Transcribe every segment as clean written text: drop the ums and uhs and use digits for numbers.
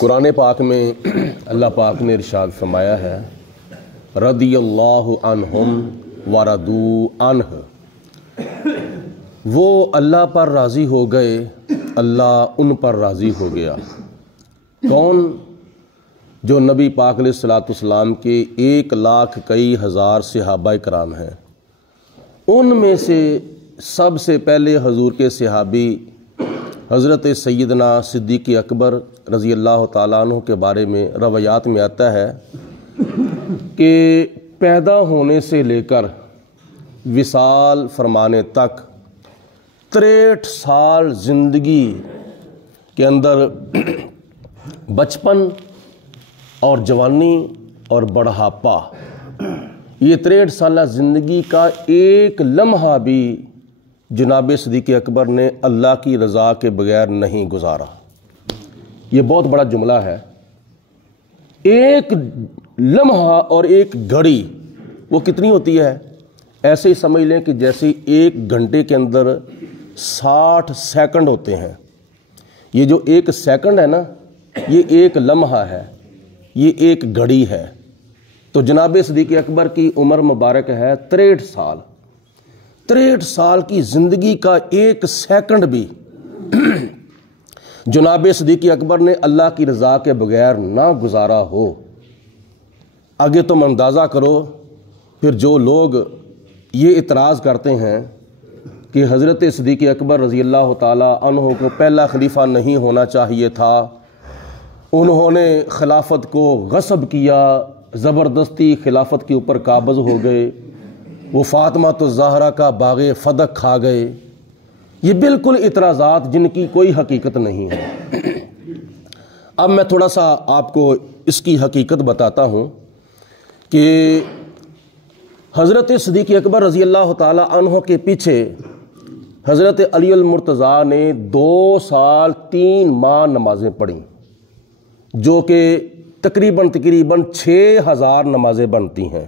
قرآن پاک میں اللہ پاک نے ارشاد فرمایا ہے رضی اللہ عنہم ورضوا عنہ، وہ اللہ پر راضی ہو گئے، اللہ ان پر راضی ہو گیا۔ کون؟ جو نبی پاک علیہ الصلوۃ والسلام کے 1,01,000 صحابہ کرام ہیں، ان میں سے سب سے پہلے حضور کے صحابی حضرت سیدنا صدیق اکبر رضی اللہ تعالیٰ عنہ کے بارے میں روایات میں آتا ہے کہ پیدا ہونے سے لے کر وصال فرمانے تک 63 سال زندگی کے اندر بچپن اور جوانی اور بڑھاپا، یہ 63 سالہ زندگی کا ایک لمحہ بھی جناب صدیق اکبر نے اللہ کی رضا کے بغیر نہیں گزارا۔ یہ بہت بڑا جملہ ہے۔ ایک لمحہ اور ایک گھڑی وہ کتنی ہوتی ہے؟ ایسے ہی سمجھ لیں کہ جیسے 1 گھنٹے کے اندر 60 سیکنڈ ہوتے ہیں۔ یہ جو 1 سیکنڈ ہے نا، یہ ایک لمحہ ہے، یہ ایک گھڑی ہے۔ تو جناب صدیق اکبر کی عمر مبارک ہے 63 سال۔ 63 سال کی زندگی کا 1 سیکنڈ بھی جناب صدیق اکبر نے اللہ کی رضا کے بغیر نہ گزارا ہو۔ آگے تم اندازہ کرو پھر جو لوگ یہ اعتراض کرتے ہیں کہ حضرت صدیق اکبر رضی اللہ تعالیٰ عنہ کو پہلا خلیفہ نہیں ہونا چاہیے تھا، انہوں نے خلافت کو غصب کیا، زبردستی خلافت کے اوپر قابض ہو گئے، وہ فاطمہ الزہرا کا باغ فدق کھا گئے، یہ بالکل اعتراضات جن کی کوئی حقیقت نہیں ہے۔ اب میں تھوڑا سا آپ کو اس کی حقیقت بتاتا ہوں کہ حضرت صدیق اکبر رضی اللہ تعالی عنہ کے پیچھے حضرت علی المرتضیٰ نے 2 سال 3 ماہ نمازیں پڑھیں، جو کہ تقریباً 6,000 نمازیں بنتی ہیں،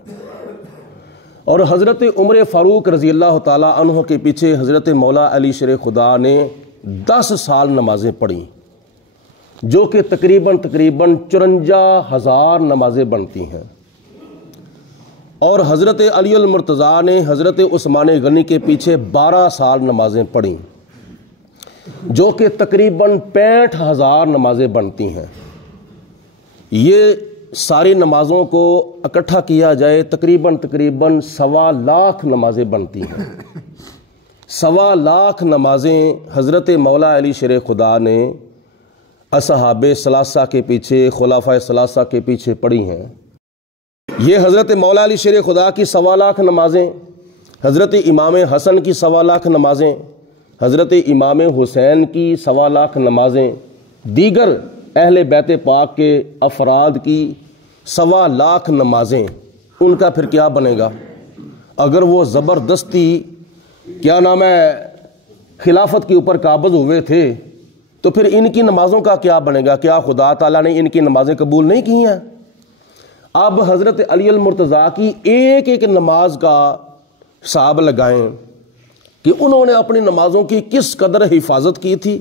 اور حضرت عمر فاروق رضی اللہ تعالیٰ عنہ کے پیچھے حضرت مولا علی شیر خدا نے 10 سال نمازیں پڑھیں، جو کہ تقریباً 54,000 نمازیں بنتی ہیں، اور حضرت علی المرتضیٰ نے حضرت عثمان غنی کے پیچھے 12 سال نمازیں پڑھیں، جو کہ تقریباً 65,000 نمازیں بنتی ہیں۔ یہ ساری نمازوں کو اکٹھا کیا جائے تقریباً 1.25 لاکھ نمازیں بنتی ہیں۔ 1.25 لاکھ نمازیں حضرت مولا علی شیر خدا نے اصحاب ثلاثہ کے پیچھے، خلفائے ثلاثہ کے پیچھے پڑھی ہیں۔ یہ حضرت مولا علی شیر خدا کی 1.25 لاکھ نمازیں، حضرت امام حسن کی 1.25 لاکھ نمازیں، حضرت امام حسین کی 1.25 لاکھ نمازیں، دیگر اہل بیت پاک کے افراد کی 1.25 لاکھ نمازیں، ان کا پھر کیا بنے گا؟ اگر وہ زبردستی کیا نام ہے خلافت کے اوپر قابض ہوئے تھے تو پھر ان کی نمازوں کا کیا بنے گا؟ کیا خدا تعالیٰ نے ان کی نمازیں قبول نہیں کی ہیں؟ اب حضرت علی المرتضیٰ کی ایک ایک نماز کا حساب لگائیں کہ انہوں نے اپنی نمازوں کی کس قدر حفاظت کی تھی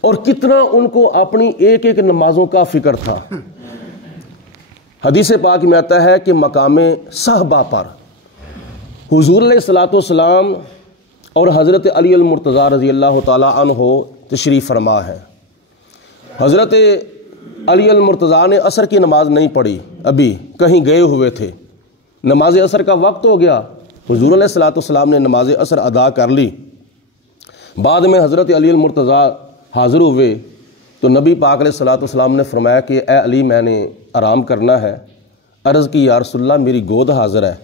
اور کتنا ان کو اپنی ایک ایک نمازوں کا فکر تھا۔ حدیث پاک میں آتا ہے کہ مقام صحبہ پر حضور علیہ الصلوۃ والسلام اور حضرت علی المرتضیٰ رضی اللہ تعالی عنہ تشریف فرما ہے۔ حضرت علی المرتضیٰ نے عصر کی نماز نہیں پڑھی، ابھی کہیں گئے ہوئے تھے، نماز عصر کا وقت ہو گیا، حضور علیہ الصلوۃ والسلام نے نماز عصر ادا کر لی۔ بعد میں حضرت علی المرتضیٰ حاضر ہوئے تو نبی پاک علیہ الصلوۃ والسلام نے فرمایا کہ اے علی، میں نے آرام کرنا ہے۔ عرض کی یا رسول اللہ، میری گود حاضر ہے۔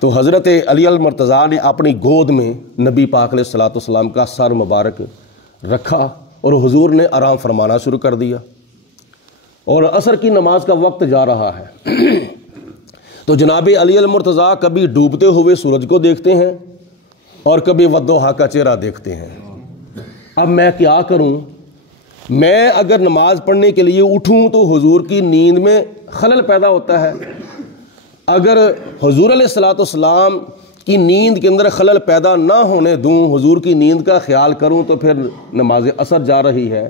تو حضرت علی المرتضیٰ نے اپنی گود میں نبی پاک علیہ الصلوۃ والسلام کا سر مبارک رکھا اور حضور نے آرام فرمانا شروع کر دیا، اور عصر کی نماز کا وقت جا رہا ہے۔ تو جناب علی المرتضیٰ کبھی ڈوبتے ہوئے سورج کو دیکھتے ہیں اور کبھی والضحیٰ کا چہرہ دیکھتے ہیں۔ اب میں کیا کروں؟ میں اگر نماز پڑھنے کے لیے اٹھوں تو حضور کی نیند میں خلل پیدا ہوتا ہے۔ اگر حضور علیہ الصلوۃ والسلام کی نیند کے اندر خلل پیدا نہ ہونے دوں، حضور کی نیند کا خیال کروں، تو پھر نماز عصر جا رہی ہے،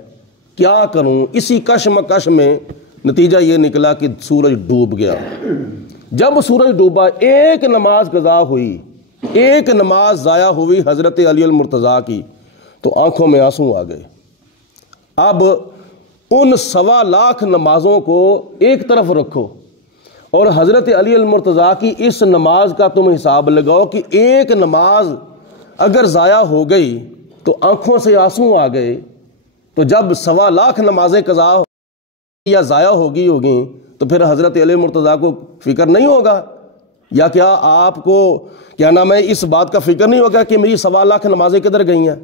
کیا کروں؟ اسی کشمکش میں نتیجہ یہ نکلا کہ سورج ڈوب گیا۔ جب سورج ڈوبا، ایک نماز قضا ہوئی، ایک نماز ضائع ہوئی حضرت علی المرتضیٰ کی، تو آنکھوں میں آنسو آ گئے۔ اب ان 1.25 لاکھ نمازوں کو ایک طرف رکھو اور حضرت علی المرتضیٰ کی اس نماز کا تم حساب لگاؤ کہ ایک نماز اگر ضائع ہو گئی تو آنکھوں سے آنسو آ گئے، تو جب 1.25 لاکھ نمازیں قضا یا ضائع ہوگی تو پھر حضرت علی مرتضیٰ کو فکر نہیں ہوگا؟ یا کیا آپ کو کیا نام ہے اس بات کا فکر نہیں ہوگا کہ میری 1.25 لاکھ نمازیں کدھر گئی ہیں؟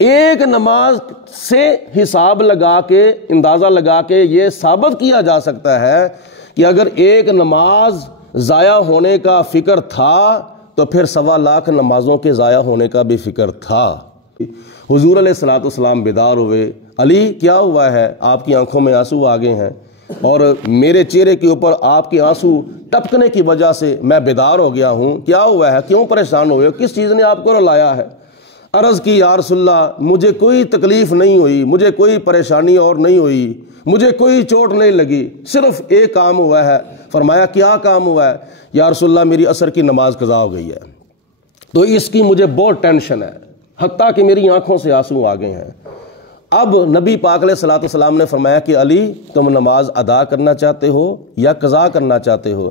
ایک نماز سے حساب لگا کے، اندازہ لگا کے یہ ثابت کیا جا سکتا ہے کہ اگر ایک نماز ضائع ہونے کا فکر تھا تو پھر 1.25 لاکھ نمازوں کے ضائع ہونے کا بھی فکر تھا۔ حضور علیہ الصلوۃ والسلام بیدار ہوئے، علی کیا ہوا ہے؟ آپ کی آنکھوں میں آنسو آ گئے ہیں اور میرے چہرے کے اوپر آپ کے آنسو ٹپکنے کی وجہ سے میں بیدار ہو گیا ہوں، کیا ہوا ہے؟ کیوں پریشان ہوئے ہو؟ کس چیز نے آپ کو رلایا ہے؟ عرض کی یا رسول اللہ مجھے کوئی تکلیف نہیں ہوئی، مجھے کوئی پریشانی اور نہیں ہوئی، مجھے کوئی چوٹ نہیں لگی، صرف ایک کام ہوا ہے۔ فرمایا کیا کام ہوا ہے؟ یا رسول اللہ میری عصر کی نماز قضا ہو گئی ہے، تو اس کی مجھے بہت ٹینشن ہے، حتیٰ کہ میری آنکھوں سے آنسو آ گئے ہیں۔ اب نبی پاک علیہ الصلوۃ والسلام نے فرمایا کہ علی تم نماز ادا کرنا چاہتے ہو یا قضا کرنا چاہتے ہو؟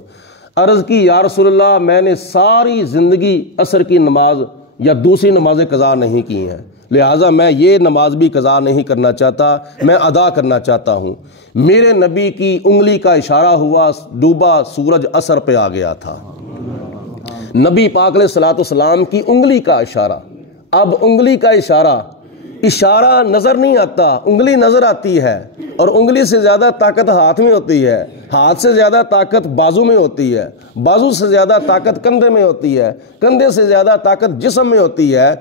عرض کی یا رسول اللہ میں نے ساری زندگی عصر کی نماز یا دوسری نمازیں قضا نہیں کی ہیں، لہٰذا میں یہ نماز بھی قضا نہیں کرنا چاہتا، میں ادا کرنا چاہتا ہوں۔ میرے نبی کی انگلی کا اشارہ ہوا، ڈوبا سورج عصر پہ آ گیا تھا۔ نبی پاک علیہ الصلوۃ والسلام کی انگلی کا اشارہ۔ اب انگلی کا اشارہ نظر نہیں آتا، انگلی نظر آتی ہے، اور انگلی سے زیادہ طاقت ہاتھ میں ہوتی ہے، ہاتھ سے زیادہ طاقت بازو میں ہوتی ہے، بازو سے زیادہ طاقت کندھے میں ہوتی ہے، کندھے سے زیادہ طاقت جسم میں ہوتی ہے۔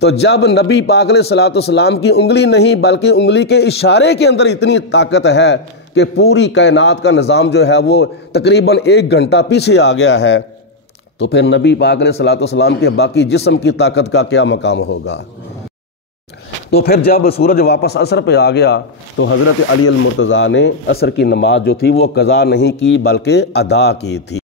تو جب نبی پاک علیہ الصلوۃ والسلام کی انگلی نہیں بلکہ انگلی کے اشارے کے اندر اتنی طاقت ہے کہ پوری کائنات کا نظام جو ہے وہ تقریباً 1 گھنٹہ پیچھے آ گیا ہے، تو پھر نبی پاک علیہ الصلوۃ والسلام کے باقی جسم کی طاقت کا کیا مقام ہوگا؟ تو پھر جب سورج واپس عصر پہ آ گیا تو حضرت علی المرتضیٰ نے عصر کی نماز جو تھی وہ قضا نہیں کی بلکہ ادا کی تھی۔